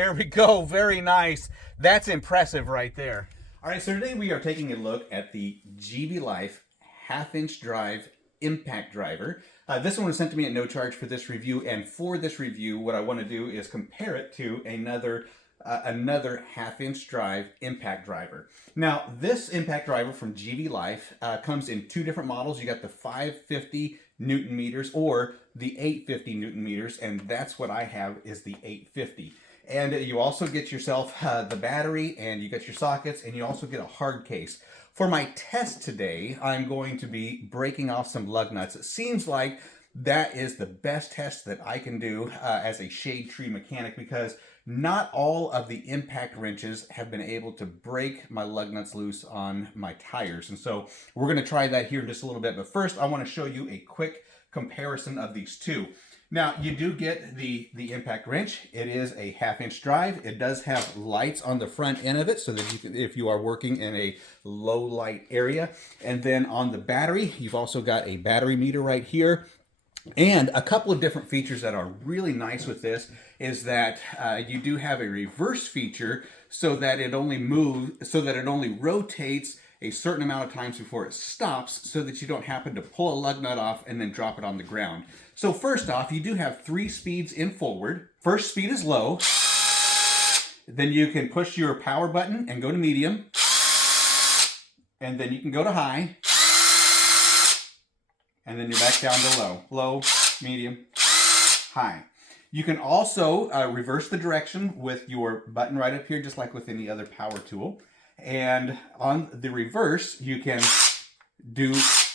There we go. Very nice. That's impressive right there. All right, so today we are taking a look at the Geveelife half-inch drive impact driver. This one was sent to me at no charge for this review, and for this review, what I want to do is compare it to another half-inch drive impact driver. Now, this impact driver from Geveelife comes in two different models. You got the 550 Newton meters or the 850 Newton meters, and that's what I have is the 850. And you also get yourself the battery, and you get your sockets, and you also get a hard case. For my test today, I'm going to be breaking off some lug nuts. It seems like that is the best test that I can do as a shade tree mechanic, because not all of the impact wrenches have been able to break my lug nuts loose on my tires. And so we're going to try that here in just a little bit. But first, I want to show you a quick comparison of these two. Now, you do get the impact wrench. It is a half-inch drive. It does have lights on the front end of it so that you can, if you are working in a low light area. And then on the battery, you've also got a battery meter right here. And a couple of different features that are really nice with this is that you do have a reverse feature so that it only rotates a certain amount of times before it stops, so that you don't happen to pull a lug nut off and then drop it on the ground. So first off, you do have 3 speeds in forward. First speed is low. Then you can push your power button and go to medium. And then you can go to high. And then you're back down to low. Low, medium, high. You can also reverse the direction with your button right up here, just like with any other power tool. And on the reverse, you can do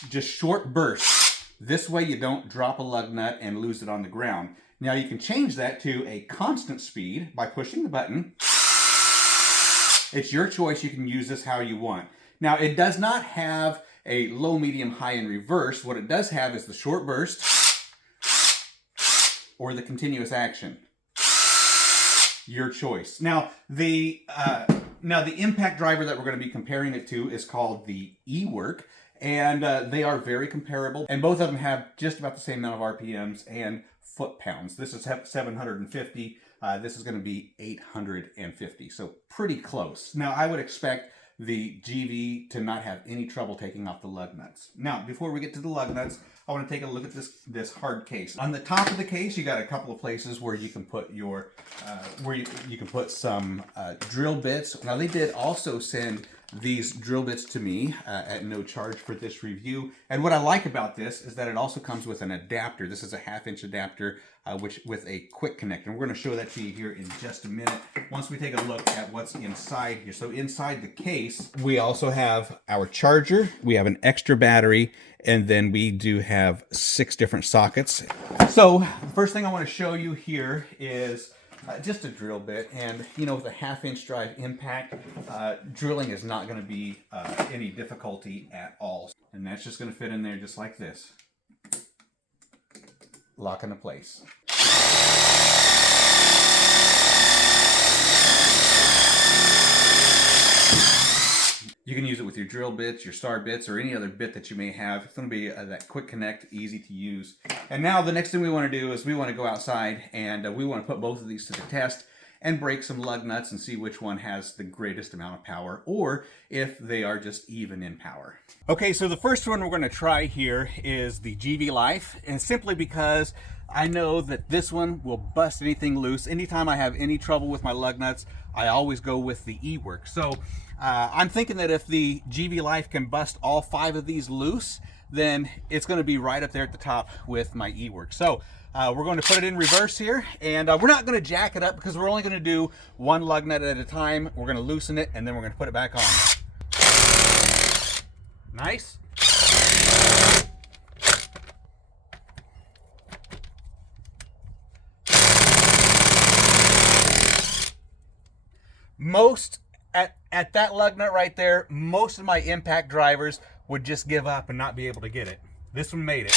just short bursts. This way you don't drop a lug nut and lose it on the ground. Now you can change that to a constant speed by pushing the button. It's your choice. You can use this how you want. Now it does not have a low, medium, high, and reverse. What it does have is the short burst or the continuous action. Your choice. Now the impact driver that we're going to be comparing it to is called the E-Work, and they are very comparable, and both of them have just about the same amount of RPMs and foot-pounds. This is 750. This is going to be 850, so pretty close. Now, I would expect the GV to not have any trouble taking off the lug nuts. Now, before we get to the lug nuts, I want to take a look at this hard case. On the top of the case, you got a couple of places where you can put your you can put some drill bits. Now, they did also send these drill bits to me at no charge for this review. And what I like about this is that it also comes with an adapter. This is a half-inch adapter which with a quick connect. And we're going to show that to you here in just a minute once we take a look at what's inside here. So inside the case, we also have our charger. We have an extra battery, and then we do have 6 different sockets. So the first thing I want to show you here is just a drill bit. And you know, with a half-inch drive impact, drilling is not going to be any difficulty at all. And that's just going to fit in there just like this. Lock into place. You can use it with your drill bits, your star bits, or any other bit that you may have. It's going to be that quick connect, easy to use. And now the next thing we want to do is we want to go outside and we want to put both of these to the test and break some lug nuts and see which one has the greatest amount of power, or if they are just even in power. Okay, so the first one we're going to try here is the Geveelife, and simply because I know that this one will bust anything loose. Anytime I have any trouble with my lug nuts, I always go with the E-Work. So I'm thinking that if the Geveelife can bust all 5 of these loose, then it's going to be right up there at the top with my E-Work. So we're going to put it in reverse here, and we're not going to jack it up because we're only going to do 1 lug nut at a time. We're going to loosen it, and then we're going to put it back on. Nice. At that lug nut right there, most of my impact drivers would just give up and not be able to get it. This one made it.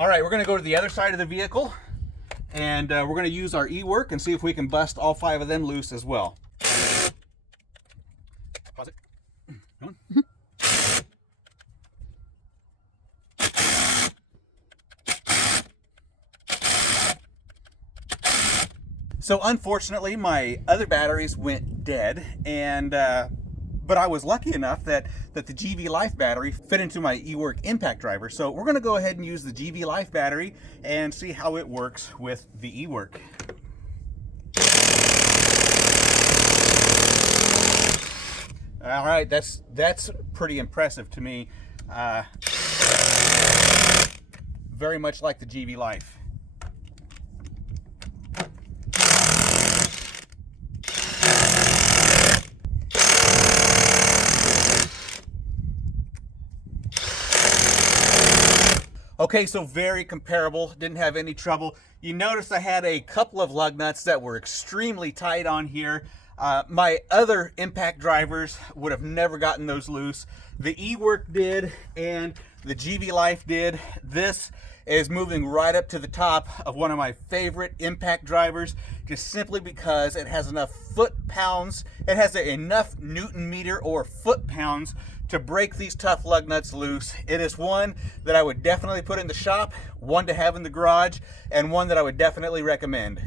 All right, we're going to go to the other side of the vehicle, and we're going to use our E-Work and see if we can bust all 5 of them loose as well. Pause it. Come on. So unfortunately, my other batteries went dead, and but I was lucky enough that the Geveelife battery fit into my eWork impact driver. So we're going to go ahead and use the Geveelife battery and see how it works with the eWork. All right, that's pretty impressive to me. Very much like the Geveelife. Okay, so very comparable, didn't have any trouble. You notice I had a couple of lug nuts that were extremely tight on here. My other impact drivers would have never gotten those loose. The eWork did, and the Geveelife did. This is moving right up to the top of one of my favorite impact drivers, just simply because it has enough foot-pounds, it has enough Newton-meter or foot-pounds to break these tough lug nuts loose. It is one that I would definitely put in the shop, one to have in the garage, and one that I would definitely recommend.